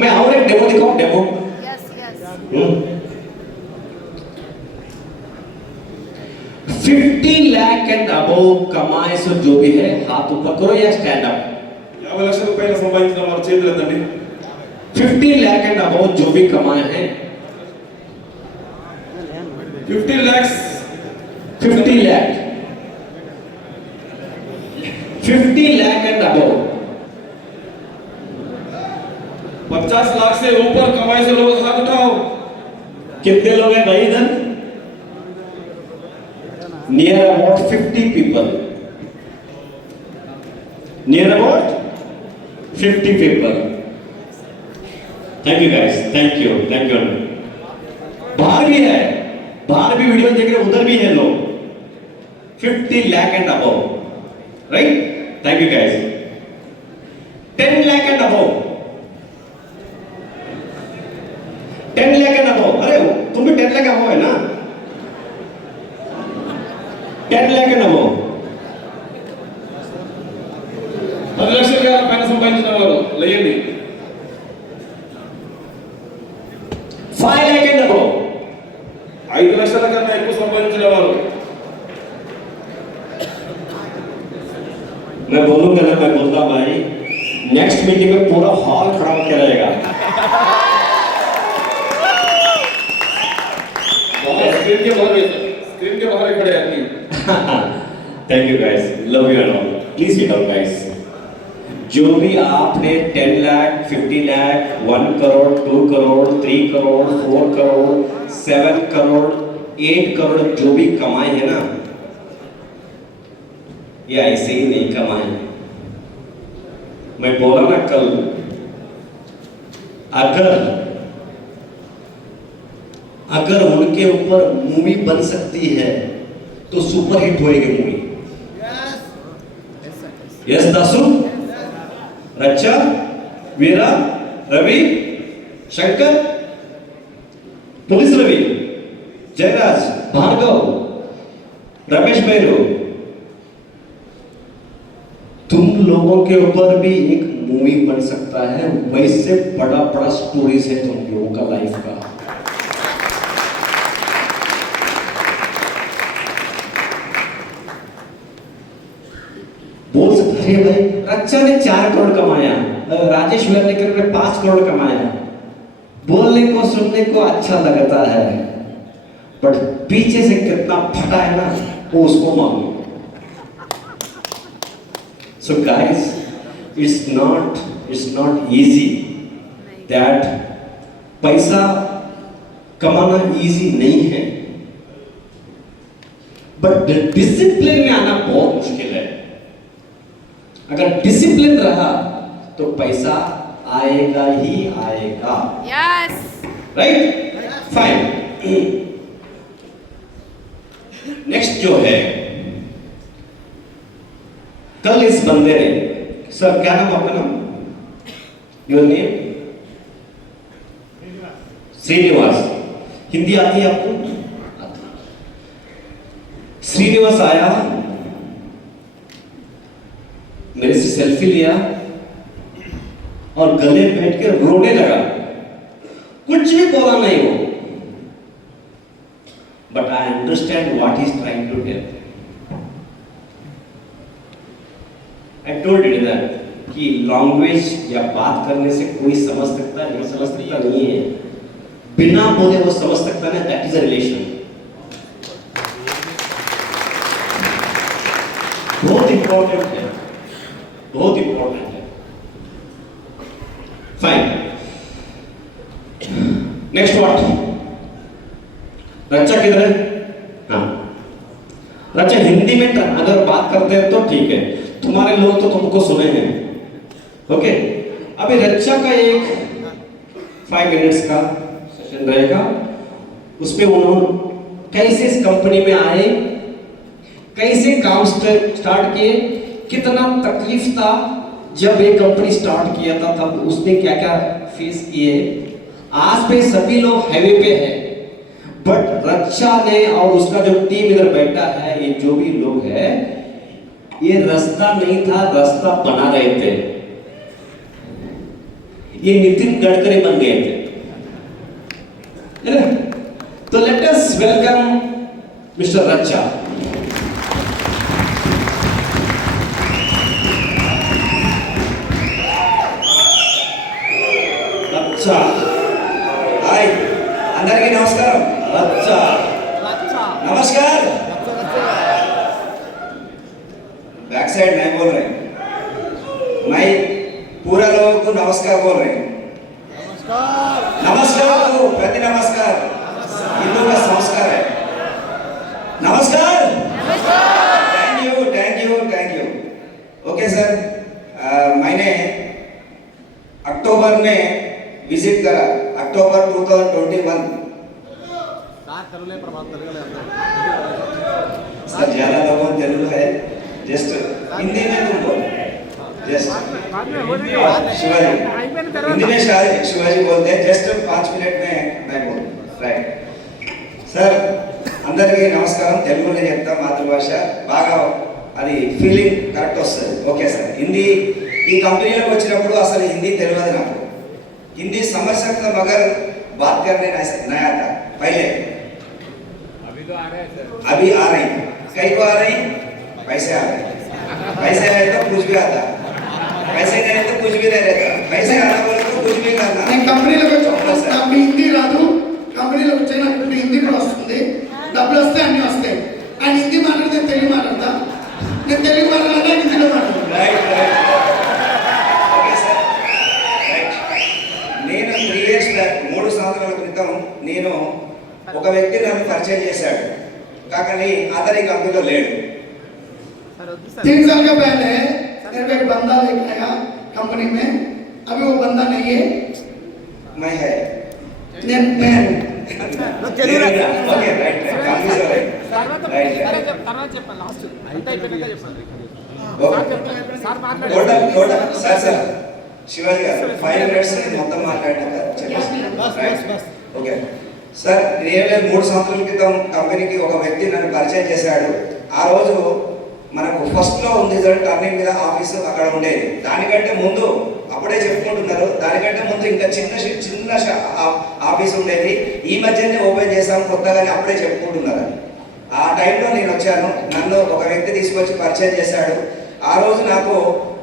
मैं और एक डेमो दिखाऊं, demo. Yes yes 50 lakh and above कमाए सो जो भी है हाथ ऊपर करो या स्टैंड अप। 50 లక్షల రూపాయలు సంపాదించిన వారు చేతులు ఎత్తండి. 50 लाख एंड अबव जो भी कमाए हैं 50 lakhs 50 lakh 50 lakh and above 50 lakh से ऊपर कमाई से लोग हाथ उठाओ. कितने लोग हैं भाई इधर? Near about 50 people, near about 50 people. Thank you guys, thank you. बाहर भी है, बाहर भी वीडियो देख रहे, उधर भी है लोग. 50 lakh and above, right? Thank you guys. 10 lakh and above, 10 lakh and above. अरे तुम भी 10 लाख अबव है ना? 10 लाख एंड अबव. 10 లక్షల పైన సంపాదించిన వారు లేయండి. 5 लाख एंड अबव. 5 లక్షల కన్నా ఎక్కువ సంపాదించిన వారు. मैं बोलूंगा ना, मैं बोलता भाई नेक्स्ट मीटिंग में पूरा हॉल खड़ा होकर रहेगा. स्क्रीन के बाहर खड़े आदमी. Thank you guys, love you and all. Please sit down guys. जो भी आपने 10 लाख, 50 लाख, 1 करोड़, 2 करोड़, 3 करोड़, 4 करोड़, 7 करोड़, 8 करोड़ जो भी कमाए हैं ना, ये ऐसे ही नहीं कमाए. मैं बोला ना कल, अगर उनके ऊपर मूवी बन सकती है तो सुपर हिट होएगी मूवी. यस दासु, रक्षा, वीरा, रवि, शंकर, पुलिस रवि, जयराज, भार्गव, रमेश भैरू, तुम लोगों के ऊपर भी एक मूवी बन सकता है. वैसे बड़ा बड़ा स्टोरीज है तुम लोगों का लाइफ का. बोल सकते हैं भाई रक्षा ने 4 करोड़ कमाया, राजेश वेर्लेकर ने 5 करोड़ कमाया. बोलने को सुनने को अच्छा लगता है, बट पीछे से कितना फटा है ना वो उसको मालूम. So guys, it's not easy. That पैसा कमाना easy नहीं है, but डिसिप्लिन में आना बहुत मुश्किल है. अगर डिसिप्लिन रहा तो पैसा आएगा ही आएगा. Yes right? फाइन. नेक्स्ट जो है, कल इस बंदे ने, सर क्या नाम आपका नाम? Your name? श्रीनिवास. हिंदी आती है आपको? श्रीनिवास आया, मेरे से सेल्फी लिया और गले बैठ के रोने लगा. कुछ भी बोला नहीं वो, but I understand what he is trying to tell. I told you that कि लैंग्वेज या बात करने से कोई समझ सकता है, नहीं समझ सकता नहीं है. बिना बोले वो समझ सकता है. That is a relation. बहुत इंपॉर्टेंट है, बहुत इंपॉर्टेंट है. फाइन. Next what? रक्षा किधर है? हाँ, रक्षा हिंदी में अगर बात करते हैं तो ठीक है, तुम्हारे लोग तो तुमको सुने हैं. ओके, अभी रक्षा का एक 5 मिनट्स का सेशन रहेगा. उसमें उन्होंने कैसे इस कंपनी में आए, कैसे काम स्टार्ट किए, कितना तकलीफ था जब ये कंपनी स्टार्ट किया था, तब उसने क्या क्या फेस किए. आज पे सभी लोग हाईवे पे हैं, बट रक्षा ने और उसका जो टीम इधर बैठा है, ये जो भी लोग हैं, ये रास्ता नहीं था, रास्ता बना रहे थे. ये नितिन गडकरी बन गए थे, है ना? तो लेट अस वेलकम मिस्टर रच्चा। रच्चा, हाय అందరికీ నమస్కారం रच्चा, नमस्कार बैक साइड मैं बोल रहे मैं पूरा लोगों को नमस्कार बोल रहे नमस्कार को प्रति नमस्कार हिंदू का संस्कार है नमस्कार थैंक यू ओके सर मैंने अक्टूबर में विजिट करा अक्टूबर 2021 सर ज्यादा लोगों तेलुगु है जस्ट हिंदी में तुम बोलो जस्ट शिवाजी हिंदी में शिवाजी बोलते हैं जस्ट 5 मिनट में मैं बोल राइट सर అందరికీ నమస్కారం తెలుగులో చెప్తా మాతృభాష బాగా అది ఫీలింగ్ కరెక్ట్ వస్తుంది ఓకే సార్ హిందీ ఈ కంపెనీలోకి వచ్చినప్పుడు అసలు హిందీ తెలియదు నాకు हिंदी समझ सकता मगर बात करने नहीं आता पहले अभी आ रही कई को आ रही पैसे आ रहे पैसे आए तो कुछ भी आता पैसे नहीं तो कुछ भी नहीं रहता पैसे आना बोले तो कुछ भी करना నేను కంపెనీలోకి వచ్చి నాకు హిందీ రాదు కంపెనీలోకి వచ్చి నాకు ఇప్పుడు హిందీ కూడా వస్తుంది డబ్బులు వస్తే అన్నీ వస్తాయి ఆయన హిందీ మాట్లాడితే నేను తెలుగు మాట్లాడతా నేను తెలుగు మాట్లాడితే హిందీలో మాట్లాడతా రైట్ ఓకే సార్ రైట్ నేను 3 ఇయర్స్ బ్యాక్ 3 సంవత్సరాల క్రితం నేను ఒక వ్యక్తి నన్ను పరిచయం చేశాడు కానీ అతని కంపెనీలో లేడు 3 साल का पहले मेरे को एक बंदा लेके आया कंपनी में अभी वो बंदा नहीं है मैं है मैं okay right complete right total sir Shivaji గారు 5 మినిట్స్ మొత్తం మాట్లాడినాక చెప్పేసి ఓకే సార్ నేను 3 సంవత్సరాల క్రితం కంపెనీకి ఒక వ్యక్తి నన్ను పరిచయం చేశాడు ఆ రోజు మనకు ఫస్ట్ లో ఉంది టర్నింగ్ మీద ఆఫీసు అక్కడ ఉండేది దానికంటే ముందు అప్పుడే చెప్పుకుంటున్నారు దానికంటే ముందు ఇంకా చిన్న ఆఫీస్ ఉండేది ఈ మధ్యనే ఓపెన్ చేసాం కొత్తగానే అప్పుడే చెప్పుకుంటున్నారు ఆ టైంలో నేను వచ్చాను నన్ను ఒక వ్యక్తి తీసుకొచ్చి పరిచయం చేశాడు ఆ రోజు నాకు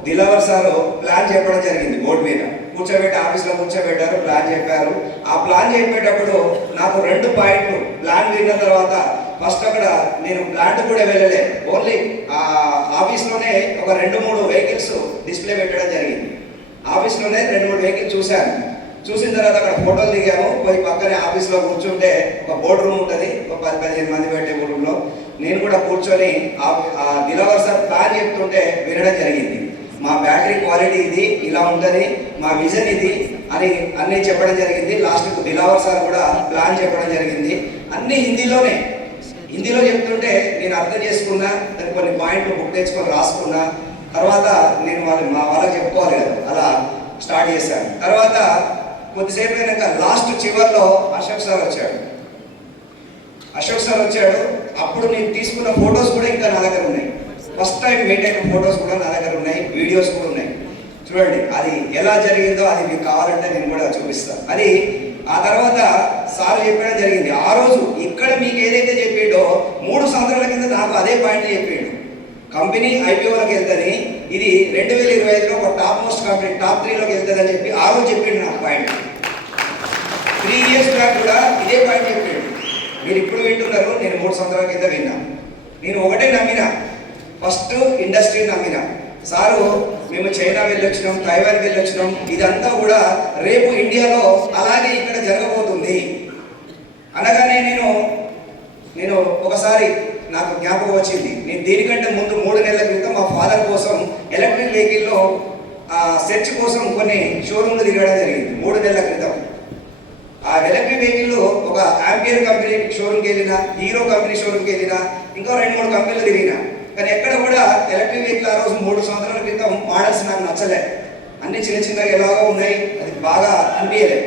దిలావర్ సార్ ప్లాన్ చెప్పడం జరిగింది బోర్డు మీద కూర్చోబెట్టి ఆఫీస్లో కూర్చోబెట్టారు ప్లాన్ చెప్పారు ఆ ప్లాన్ చెప్పేటప్పుడు నాకు 2 పాయింట్లు ప్లాన్ విన్న తర్వాత ఫస్ట్ అక్కడ నేను ప్లాంట్ కూడా వెళ్ళలే ఓన్లీ ఆ ఆఫీస్లోనే ఒక 2-3 వెహికల్స్ డిస్ప్లే పెట్టడం జరిగింది ఆఫీస్లోనే 2-3 వెహికల్స్ చూశాను చూసిన తర్వాత అక్కడ ఫోటోలు దిగాము పోయి పక్కనే ఆఫీస్లో కూర్చుంటే ఒక బోర్డు రూమ్ ఉంటుంది ఒక 10-15 మంది పెట్టే రూమ్లో నేను కూడా కూర్చొని ఆ దిలావర్ సార్ ప్లాన్ చెప్తుంటే వినడం జరిగింది మా బ్యాటరీ క్వాలిటీ ఇది ఇలా ఉంటుంది మా విజన్ ఇది అని అన్నీ చెప్పడం జరిగింది లాస్ట్కు దిలావర్ సార్ కూడా ప్లాన్ చెప్పడం జరిగింది అన్నీ హిందీలో చెప్తుంటే నేను అర్థం చేసుకున్నా దానికి కొన్ని పాయింట్లు బుక్ తెచ్చుకొని రాసుకున్నా తర్వాత నేను మా వాళ్ళకి చెప్పుకోవాలి కదా అలా స్టార్ట్ చేశాను తర్వాత కొద్దిసేపు అయినాక లాస్ట్ చివర్లో అశోక్ సార్ వచ్చాడు అప్పుడు నేను తీసుకున్న ఫొటోస్ కూడా ఇంకా నా దగ్గర ఉన్నాయి ఫస్ట్ టైం మీట్ అయిన ఫొటోస్ కూడా నా దగ్గర ఉన్నాయి వీడియోస్ కూడా ఉన్నాయి చూడండి అది ఎలా జరిగిందో అది మీకు కావాలంటే నేను కూడా చూపిస్తాను అది ఆ తర్వాత సార్ చెప్పడం జరిగింది ఆ రోజు ఇక్కడ మీకు ఏదైతే చెప్పిండో 3 సంవత్సరాల కింద నాకు అదే పాయింట్ చెప్పిండు కంపెనీ ఐపీఓలోకి వెళ్తుంది ఇది 2025లో ఒక టాప్ మోస్ట్ కంపెనీ టాప్ 3లోకి వెళ్తుంది అని చెప్పి ఆ రోజు చెప్పిండు నాకు పాయింట్ 3 ఇయర్స్ బ్యాక్ కూడా ఇదే పాయింట్ చెప్పిండు మీరు ఇప్పుడు వింటున్నారు నేను 3 సంవత్సరాల కింద విన్నా నేను ఒకటే నమ్మినా ఫస్ట్ ఇండస్ట్రీ నమ్మినా సారు మేము చైనా వెళ్ళొచ్చినాం తైవాన్ వెళ్ళొచ్చినాం ఇదంతా కూడా రేపు ఇండియాలో అలాగే ఇక్కడ జరగబోతుంది అనగానే నేను ఒకసారి నాకు జ్ఞాపకం వచ్చింది నేను దీనికంటే ముందు 3 నెలల క్రితం మా ఫాదర్ కోసం ఎలక్ట్రిక్ వెహికల్లో సెర్చ్ కోసం కొన్ని షోరూమ్లు తిరగడం జరిగింది 3 నెలల క్రితం ఆ ఎలక్ట్రిక్ వెహికల్లో ఒక ఆంపియర్ కంపెనీ షోరూమ్కి వెళ్ళినా హీరో కంపెనీ షోరూమ్కి వెళ్ళినా ఇంకో 2-3 కంపెనీలు తిరిగినా కానీ ఎక్కడ కూడా ఎలక్ట్రిక్ వెహికల్ ఆ రోజు 3 సంవత్సరాల క్రితం మోడల్స్ నాకు నచ్చలే అన్ని చిన్నగా ఎలాగో ఉన్నాయి అది బాగా అనిపించలేదు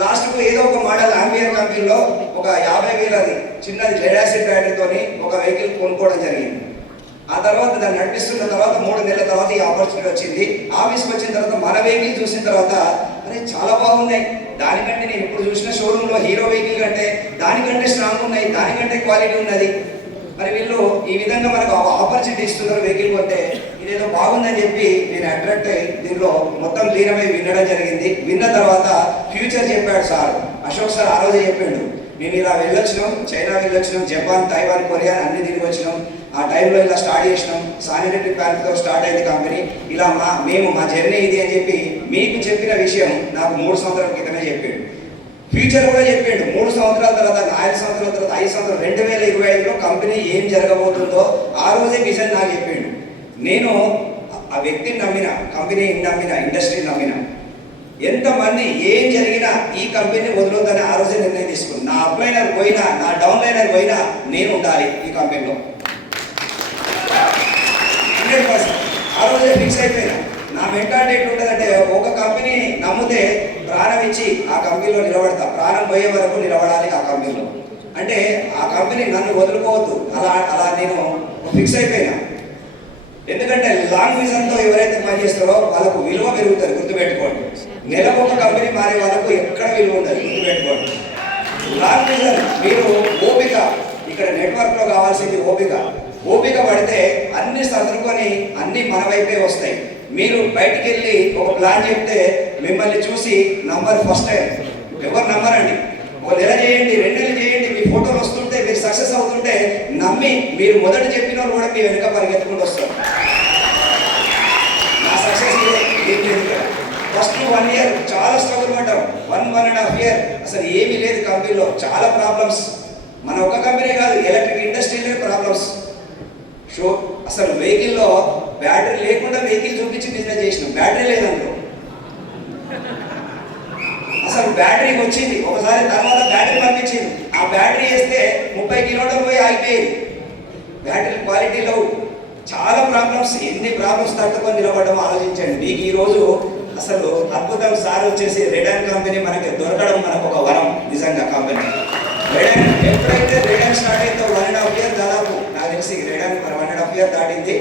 లాస్ట్కు ఏదో ఒక మోడల్ ఆంపియర్ కంపెనీలో ఒక 50,000 అది చిన్నది లెడ్ యాసిడ్ బ్యాటరీతోని ఒక వెహికల్ కొనుక్కోవడం జరిగింది ఆ తర్వాత దాన్ని నడిపిస్తున్న తర్వాత 3 నెలల తర్వాత ఈ ఆపర్చునిటీ వచ్చింది. ఆఫీస్కి వచ్చిన తర్వాత మన వెహికల్ చూసిన తర్వాత అరే చాలా బాగున్నాయి, దానికంటే నేను ఇప్పుడు చూసిన షోరూంలో హీరో వెహికల్ కంటే దానికంటే స్ట్రాంగ్ ఉన్నాయి, దానికంటే క్వాలిటీ ఉన్నది. మరి వీళ్ళు ఈ విధంగా మనకు ఆపర్చునిటీ ఇస్తున్నారు వెహికల్ కొంటే, ఇదేదో బాగుందని చెప్పి నేను అట్రాక్ట్ అయ్యి దీనిలో మొత్తం లీనమై వినడం జరిగింది. విన్న తర్వాత ఫ్యూచర్ చెప్పాడు సార్ అశోక్ సార్. ఆ రోజే చెప్పాడు మేము ఇలా వెళ్ళొచ్చినాం, చైనా వెళ్ళొచ్చినాం, జపాన్, తైవాన్, కొరియా అన్ని తిరిగి వచ్చినాం. ఆ టైంలో ఇలా స్టార్ట్ చేసినాం, శానిటరీ ప్యాడ్తో స్టార్ట్ అయింది కంపెనీ. ఇలా మా జర్నీ ఇది అని చెప్పి మీకు చెప్పిన విషయం నాకు 3 సంవత్సరాల క్రితమే చెప్పాడు. ఫ్యూచర్ కూడా చెప్పాడు. 3 సంవత్సరాల తర్వాత 4 సంవత్సరాల తర్వాత 5 సంవత్సరాలు 2025లో కంపెనీ ఏం జరగబోతుందో ఆ రోజే విజన్ నాకు చెప్పాడు. నేను ఆ వ్యక్తిని నమ్మిన, కంపెనీని నమ్మిన, ఇండస్ట్రీని నమ్మిన. ఎంతమంది ఏం జరిగినా ఈ కంపెనీని వదలొద్దని ఆ రోజే నిర్ణయం తీసుకున్నాను. నా అప్లైనర్ పోయినా, నా డౌన్ లైనర్ పోయినా నేను ఉండాలి ఈ కంపెనీలో 100%. ఆ రోజే ఫిక్స్ అయిపోయినా. నా మెంటాలిటీ ఎట్లుంటుందంటే ఒక కంపెనీ నమ్మితే ప్రాణం ఇచ్చి ఆ కంపెనీలో నిలబడతా, ప్రాణం పోయే వరకు నిలబడాలి ఆ కంపెనీలో. అంటే ఆ కంపెనీ నన్ను వదులుకోవద్దు, అలా నేను ఫిక్స్ అయిపోయినా. ఎందుకంటే లాంగ్ విజన్తో ఎవరైతే పనిచేస్తారో వాళ్ళకు విలువ పెరుగుతుంది, గుర్తుపెట్టుకోండి. నెలకు ఒక కంపెనీ మారే వాళ్ళకు ఎక్కడ విలువ ఉంటుంది, గుర్తుపెట్టుకోండి. లాంగ్ విజన్, మీరు ఓపిక, ఇక్కడ నెట్వర్క్లో కావాల్సింది ఓపిక పడితే అన్ని సదురుకొని అన్ని మన వైపే వస్తాయి. మీరు బయటికి వెళ్ళి ఒక ప్లాన్ చెప్తే మిమ్మల్ని చూసి నంబర్ ఫస్ట్ టైం ఎవరు నమ్మరండి. 1 నెల చేయండి, 2 నెలలు చేయండి, మీ ఫోటోలు వస్తుంటే మీరు సక్సెస్ అవుతుంటే నమ్మి మీరు మొదట చెప్పిన వాళ్ళు కూడా మీ వెనుక పరిగెత్తుకుంటూ వస్తారు. నా సక్సెస్ ఫస్ట్ 1 ఇయర్ చాలా స్ట్రగుల్ పడ్డాం. 1.5 ఇయర్ అసలు ఏమీ లేదు కంపెనీలో, చాలా ప్రాబ్లమ్స్. మన ఒక కంపెనీ కాదు, ఎలక్ట్రిక్ ఇండస్ట్రీలో ప్రాబ్లమ్స్. అసలు వెహికల్లో బ్యాటరీ లేకుండా వెహికల్ చూపించి బిజినెస్ చేసినాం. బ్యాటరీ లేదంటారు, అసలు బ్యాటరీ వచ్చింది ఒకసారి, తర్వాత బ్యాటరీ పంపించింది. ఆ బ్యాటరీ వేస్తే 30 కిలోమీటర్లు పోయి ఆగిపోయేది. బ్యాటరీ క్వాలిటీ లేవు, చాలా ప్రాబ్లమ్స్. ఎన్ని ప్రాబ్లమ్స్ తట్టుకొని నిలబడడం ఆలోచించండి. మీకు ఈరోజు అసలు అద్భుతం సార్ వచ్చేసి రెడాన్ కంపెనీ మనకి దొరకడం మనకు ఒక వరం. నిజంగా కంపెనీ రెడాన్ ఎప్పుడైతే రెడాన్ స్టార్ట్ అయిందో 1.5 ఇయర్ దాదాపు నాకు తెలిసి రెడాన్ 1.5 ఇయర్ దాటింది.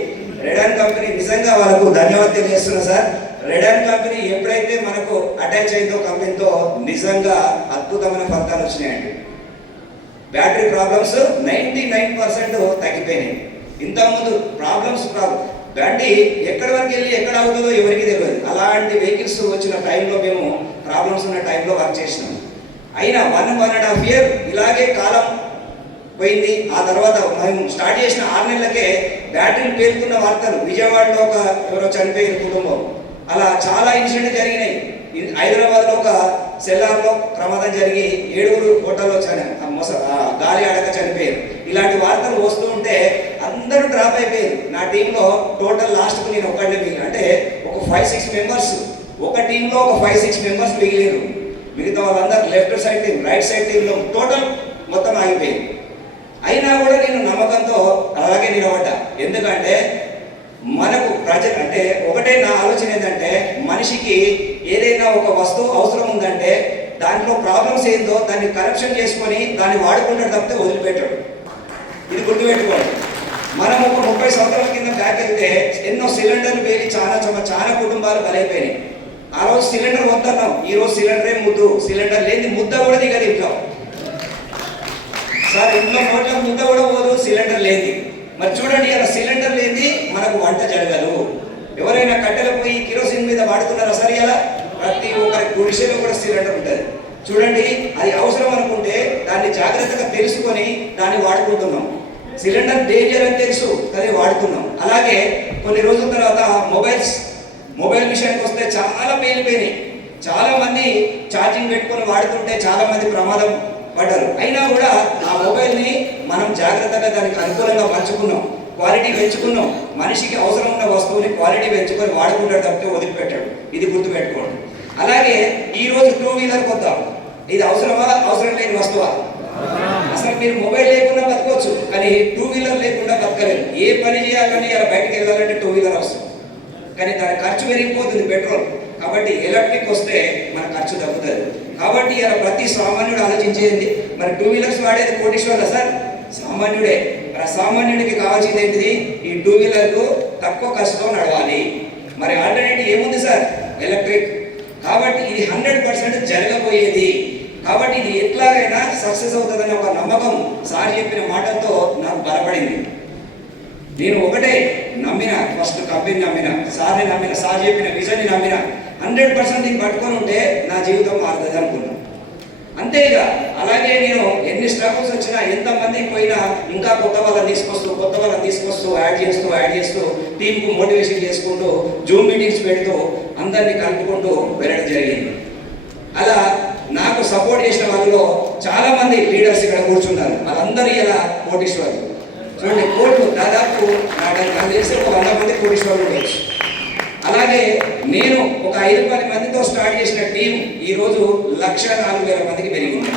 రెడాన్ కంపెనీ నిజంగా వాళ్ళకు ధన్యవాదాలు తెలియజేస్తున్నా సార్. రెడాన్ కంపెనీ ఎప్పుడైతే మనకు అటాచ్ అయిందో కంపెనీతో నిజంగా అద్భుతమైన ఫలితాలు వచ్చినాయండి. బ్యాటరీ ప్రాబ్లమ్స్ 99% తగ్గిపోయినాయి. ఇంతకుముందు ప్రాబ్లమ్స్ బండి ఎక్కడి వరకు వెళ్ళి ఎక్కడ అవుతుందో ఎవరికి తెలియదు. అలాంటి వెహికల్స్ వచ్చిన టైంలో మేము ప్రాబ్లమ్స్ ఉన్న టైంలో వర్క్ చేసినాం. అయినా 1.5 ఇయర్ ఇలాగే కాలం పోయింది. ఆ తర్వాత మేము స్టార్ట్ చేసిన 6 నెలలకే బ్యాటరీలు పేలుతున్న వార్తలు. విజయవాడలో ఎవరో చనిపోయిన కుటుంబం, అలా చాలా ఇన్సిడెంట్ జరిగినాయి. హైదరాబాద్లో ఒక సెల్లార్లో ప్రమాదం జరిగి 7 హోటల్లో గాలి అడక చనిపోయారు. ఇలాంటి వార్తలు వస్తూ ఉంటే అందరూ డ్రాప్ అయిపోయారు. నా టీంలో టోటల్ లాస్ట్కు నేను ఒక్కడే మిగిలి, అంటే ఒక 5-6 మెంబర్స్, ఒక టీంలో ఒక 5-6 మెంబర్స్ మిగిలేరు. మిగతా వాళ్ళందరూ left side team, right side టీంలో టోటల్ మొత్తం ఆగిపోయింది. అయినా కూడా నేను నమ్మకంతో అలాగే నిలబడ్డా. ఎందుకంటే మనకు అంటే ఒకటే నా ఆలోచన ఏంటంటే, మనిషికి ఏదైనా ఒక వస్తువు అవసరం ఉందంటే దాంట్లో ప్రాబ్లమ్స్ ఏందో దాన్ని కరెక్షన్ చేసుకొని దాన్ని వాడుకుంటాడు తప్పితే వదిలిపెట్టాడు. ఇది గుర్తుపెట్టుకోండి. మనం ఒక 30 సంవత్సరాల కింద బ్యాక్ వెళ్తే ఎన్నో సిలిండర్లు పేలి చాలా కుటుంబాలు బలైపోయినాయి. ఆ రోజు సిలిండర్ వద్దన్నాం, ఈ రోజు సిలిండరే ముద్దు. సిలిండర్ లేని ముద్ద కూడా దిగదు ఇంట్లో. సార్ ఇంట్లో నోట్ల ముద్ద కూడా పోదు సిలిండర్ లేని. మరి చూడండి, అలా సిలిండర్ లేని మనకు వంట జరగదు. ఎవరైనా కట్టెల పోయి కిరోసిన్ మీద వాడుతున్నారా సరే? అలా ప్రతి ఒక్కరి గుడిసెలో కూడా సిలిండర్ ఉంటుంది. చూడండి, అది అవసరం అనుకుంటే దాన్ని జాగ్రత్తగా తెలుసుకొని దాన్ని వాడుకుంటున్నాం. సిలిండర్ డేంజర్ అని తెలుసు కానీ వాడుతున్నాం. అలాగే కొన్ని రోజుల తర్వాత మొబైల్ విషయానికి వస్తే చాలా పేలిపోయినాయి. చాలా మంది ఛార్జింగ్ పెట్టుకొని వాడుతుంటే చాలా మంది ప్రమాదం పడ్డారు. అయినా కూడా ఆ మొబైల్ని మనం జాగ్రత్తగా దానికి అనుకూలంగా మలుచుకున్నాం, క్వాలిటీ పెంచుకున్నాం. మనిషికి అవసరం ఉన్న వస్తువుని క్వాలిటీ పెంచుకొని వాడుకుంటాడు తప్పితే వదిలిపెట్టాడు. ఇది గుర్తుపెట్టుకోండి. అలాగే ఈరోజు 2 వీలర్ కొద్దాం. ఇది అవసరమా? అవసరం లేని వస్తువా? అసలు మీరు మొబైల్ లేకుండా బతకొచ్చు, కానీ 2 వీలర్ లేకుండా బతకలేదు. ఏ పని చేయాలని అలా బయటకు వెళ్ళాలంటే 2 వీలర్ అవసరం. కానీ దాని ఖర్చు పెరిగిపోతుంది, పెట్రోల్. కాబట్టి ఎలక్ట్రిక్ వస్తే మన ఖర్చు తగ్గుతుంది. కాబట్టి ఇలా ప్రతి సామాన్యుడు ఆలోచించేది, మరి 2 వీలర్స్ వాడేది కోటీశ్వర్లా సార్? సామాన్యుడే. సామాన్యుడికి కావాల్సింది ఏంటిది? ఈ టూ వీలర్కు తక్కువ ఖర్చుతో నడవాలి. మరి ఆల్టర్నేటివ్ ఏముంది సార్? ఎలక్ట్రిక్. కాబట్టి ఇది 100% జరగబోయేది. కాబట్టి ఇది ఎట్లాగైనా సక్సెస్ అవుతుందనే ఒక నమ్మకం సార్ చెప్పిన మాటలతో నాకు బలపడింది. నేను ఒకటే నమ్మిన, ఫస్ట్ కంపెనీ నమ్మిన, సార్ని నమ్మిన, సార్ చెప్పిన విజన్ని నమ్మిన. 100% దీన్ని పట్టుకొని ఉంటే నా జీవితం మారుతుంది అనుకున్నాను. అంతే ఇక. అలాగే నేను ఎన్ని స్ట్రగుల్స్ వచ్చినా, ఎంతమందికి పోయినా ఇంకా కొత్త వాళ్ళని తీసుకొస్తూ యాడ్ చేస్తూ టీంకు మోటివేషన్ చేసుకుంటూ జూమ్ మీటింగ్స్ పెడుతూ అందరినీ కలుపుకుంటూ వెళ్ళడం జరిగింది. అలా నాకు సపోర్ట్ చేసిన వాళ్ళలో చాలా మంది లీడర్స్ ఇక్కడ కూర్చున్నారు. వాళ్ళందరూ ఇలా కోటీశ్వరులు. చూడండి, కోట్లు దాదాపు నాకు తెలిసి ఒక 100 మంది కోటీశ్వరులు ఉండొచ్చు. అలాగే నేను ఒక 5-10 మందితో స్టార్ట్ చేసిన టీం ఈరోజు 1,04,000 మందికి పెరిగింది.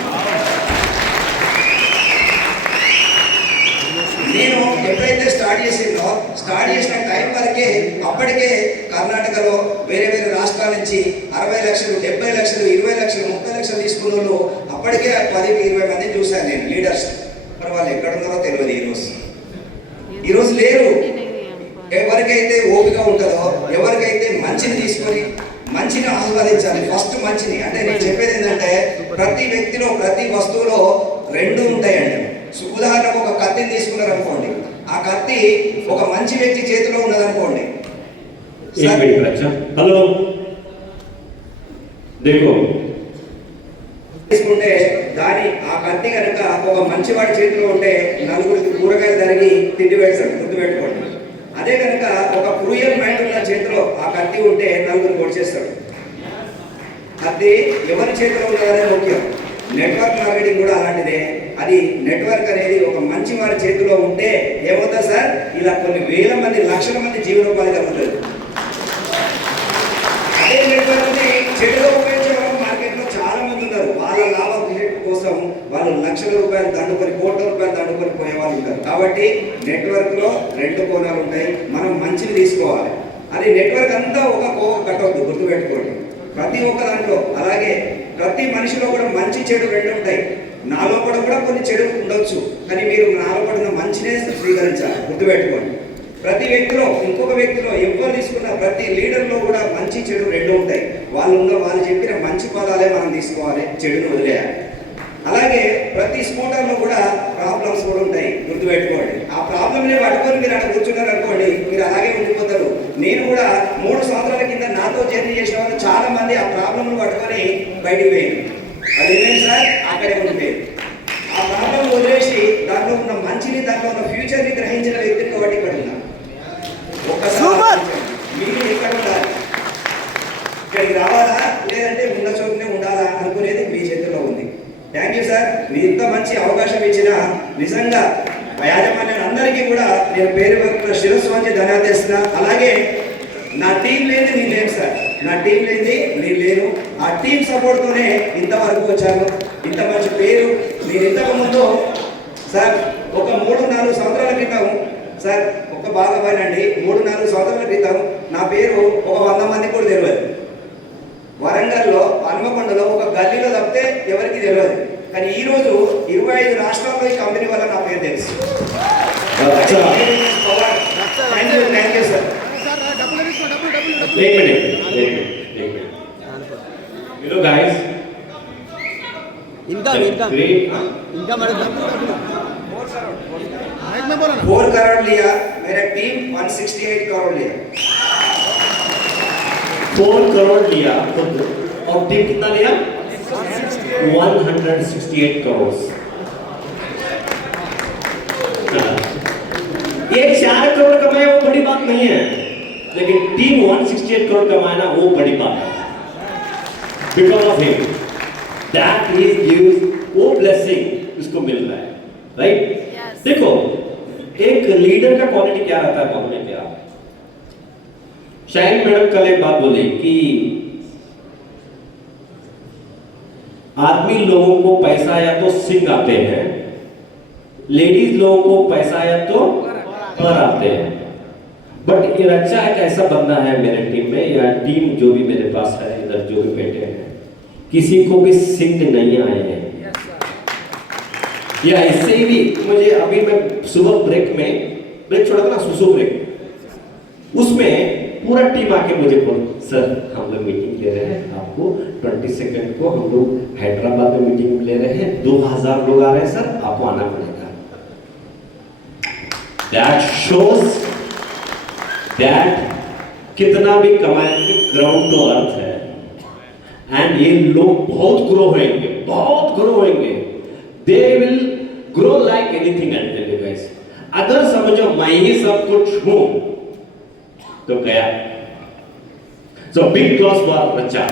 నేను ఎప్పుడైతే స్టార్ట్ చేసిన టైం వరకే అప్పటికే కర్ణాటకలో వేరే రాష్ట్రాల నుంచి 60 లక్షలు, 70 లక్షలు, 20 లక్షలు, 30 లక్షలు తీసుకున్న వాళ్ళు అప్పటికే 10-20 మందిని చూశాను నేను, లీడర్స్. మరి వాళ్ళు ఎక్కడున్నారో తెలియదు. ఈరోజు లేరు. ఎవరికైతే ఓపిక ఉంటుందో, ఎవరికైతే మంచిని తీసుకొని మంచిని ఆస్వాదించాలి. ఫస్ట్ మంచిని అంటే నేను చెప్పేది ఏంటంటే, ప్రతి వ్యక్తిలో, ప్రతి వస్తువులో 2 ఉంటాయండి. ఉదాహరణకు ఒక కత్తిని తీసుకున్నారు అనుకోండి, ఆ కత్తి ఒక మంచి వ్యక్తి చేతిలో ఉన్నదనుకోండి, హలో తీసుకుంటే ఆ కత్తి కనుక ఒక మంచివాడి చేతిలో ఉంటే నలుగురికి కూరగాయలు తరిగి తిండి వేస్తాడు, గుర్తుపెట్టుకోండి. అదే కనుక ఒక క్రూయల్ మైండ్ ఉన్న చేతిలో ఆ కత్తి ఉంటే నలుగురు పొడిచేస్తాడు. కత్తి ఎవరి చేతిలో ఉన్నదనే ముఖ్యం. నెట్వర్క్ మార్కెటింగ్ కూడా అలాంటిదే. అది నెట్వర్క్ అనేది ఒక మంచి వారి చేతిలో ఉంటే ఏమవుతుంది సార్? ఇలా కొన్ని వేల మంది, లక్షల మంది జీవనోపాధి కలుగుతుంది. అదే నెట్వర్క్ని చెడుగా ఉపయోగించే వాళ్ళు మార్కెట్లో చాలా మంది ఉన్నారు. వాళ్ళ లాభం కోసం వాళ్ళు లక్షల రూపాయలు దండుకొని, కోట్ల రూపాయలు దండుకొని పోయే వాళ్ళు ఉంటారు. కాబట్టి నెట్వర్క్లో 2 కోణాలు ఉంటాయి. మనం మంచిని తీసుకోవాలి. అది నెట్వర్క్ అంతా ఒక కోవ కట్టవద్దు, గుర్తుపెట్టుకోండి. ప్రతి ఒక్క దాంట్లో. అలాగే ప్రతి మనిషిలో కూడా మంచి చెడు 2 ఉంటాయి. నాలో కూడా కొన్ని చెడు ఉండొచ్చు, కానీ మీరు నాలో పడిన మంచినే స్వీకరించాలి, గుర్తుపెట్టుకోండి. ప్రతి వ్యక్తిలో, ఇంకొక వ్యక్తిలో, ఎవరు తీసుకున్న ప్రతి లీడర్లో కూడా మంచి చెడు 2 ఉంటాయి. వాళ్ళు చెప్పిన మంచి పదాలే మనం తీసుకోవాలి, చెడును వదిలేయాలి. అలాగే ప్రతి స్కూటర్లో కూడా ప్రాబ్లమ్స్ కూడా ఉంటాయి, గుర్తుపెట్టుకోండి. ఆ ప్రాబ్లమ్ని పట్టుకొని మీరు అక్కడ కూర్చున్నారు అనుకోండి, మీరు అలాగే ఉండిపోతారు. నేను కూడా 3 సంవత్సరాల కింద నాతో జర్నీ చేసిన వాళ్ళు చాలా మంది ఆ ప్రాబ్లమ్ను పట్టుకొని బయటికి పోయారు. అది ఏమైంది సార్? అక్కడే ఉండిపోయారు. ఆ ప్రాబ్లం వదిలేసి దాంట్లో ఉన్న మంచిని, దాంట్లో ఉన్న ఫ్యూచర్ని గ్రహించిన వ్యక్తిని కాబట్టి ఇక్కడ ఉన్నా. ఒక్కసారి మీరు ఎక్కడ ఉండాలి, ఇక్కడికి రావాలా లేదంటే ఉన్న చోటునే ఉండాలా అనుకునేది మీ చేతిలో ఉంది. Thank you sir. మీరు ఇంత మంచి అవకాశం ఇచ్చిన నిజంగా యాజమాన్యాన్ని అందరికీ కూడా నేను పేరు శిరస్సు వంచి ధన్యవాదాలు చేస్తున్నా. అలాగే నా టీం లేని నేను లేను సార్, నా టీం లేని నేను లేను. ఆ టీం సపోర్ట్తోనే ఇంతవరకు వచ్చాను. ఇంత మంచి పేరు. నేను ఇంతకు ముందు సార్ ఒక 3-4 సంవత్సరాల క్రితం సార్, ఒక బాగా పోయినండి, 3-4 సంవత్సరాల క్రితం నా పేరు ఒక 100 మందికి కూడా తెలియదు. వరంగల్లో, హనుమకొండలో ఒక గల్లీలో తప్పితే ఎవరికి తెలియదు. కానీ ఈరోజు 25 రాష్ట్రాల్లో ఈ కంపెనీ వల్ల నా పేరు తెలుసు. Thank you sir. guys, इनका 4 करोड़ लिया, मेरा टीम 168 करोड़ लिया. 4 करोड़ लिया और टीम कितना लिया? 168 करोड़. ये 4 करोड़ कमाए वो बड़ी बात नहीं है, लेकिन टीम 168 करोड़ कमाना वो बड़ी बात है. Because of him, that he gives वो blessing उसको मिल रहा है, right? Yes. देखो एक लीडर का क्वालिटी क्या रहता है मालूम है क्या? शायद मैडम कल एक बात बोली कि आदमी लोगों को पैसा या तो सिंह आते हैं, लेडीज लोगों को पैसा या तो पर आते हैं. बट ये अच्छा एक ऐसा बंदा है मेरे टीम में, या टीम जो भी मेरे पास है, इधर जो भी बैठे हैं, किसी को भी सिंह नहीं आए हैं. या इससे ही भी मुझे अभी मैं सुबह ब्रेक छोड़ा था ना, सुसु ब्रेक, उसमें पूरा टीम आके मुझे बोल, सर हम लोग मीटिंग ले रहे हैं, आपको 22 को हम लोग हैदराबाद में मीटिंग ले रहे हैं, 2000 लोग आ रहे हैं सर, आपको आना पड़ेगा। दैट शोज दैट कितना भी कमाए ग्राउंड टू अर्थ है। एंड ये लोग बहुत ग्रो होंगे, they will grow like anything. Guys अगर समझो मैं ही सब कुछ हूं तो गया। सो बिग क्लॉस फॉर रचा।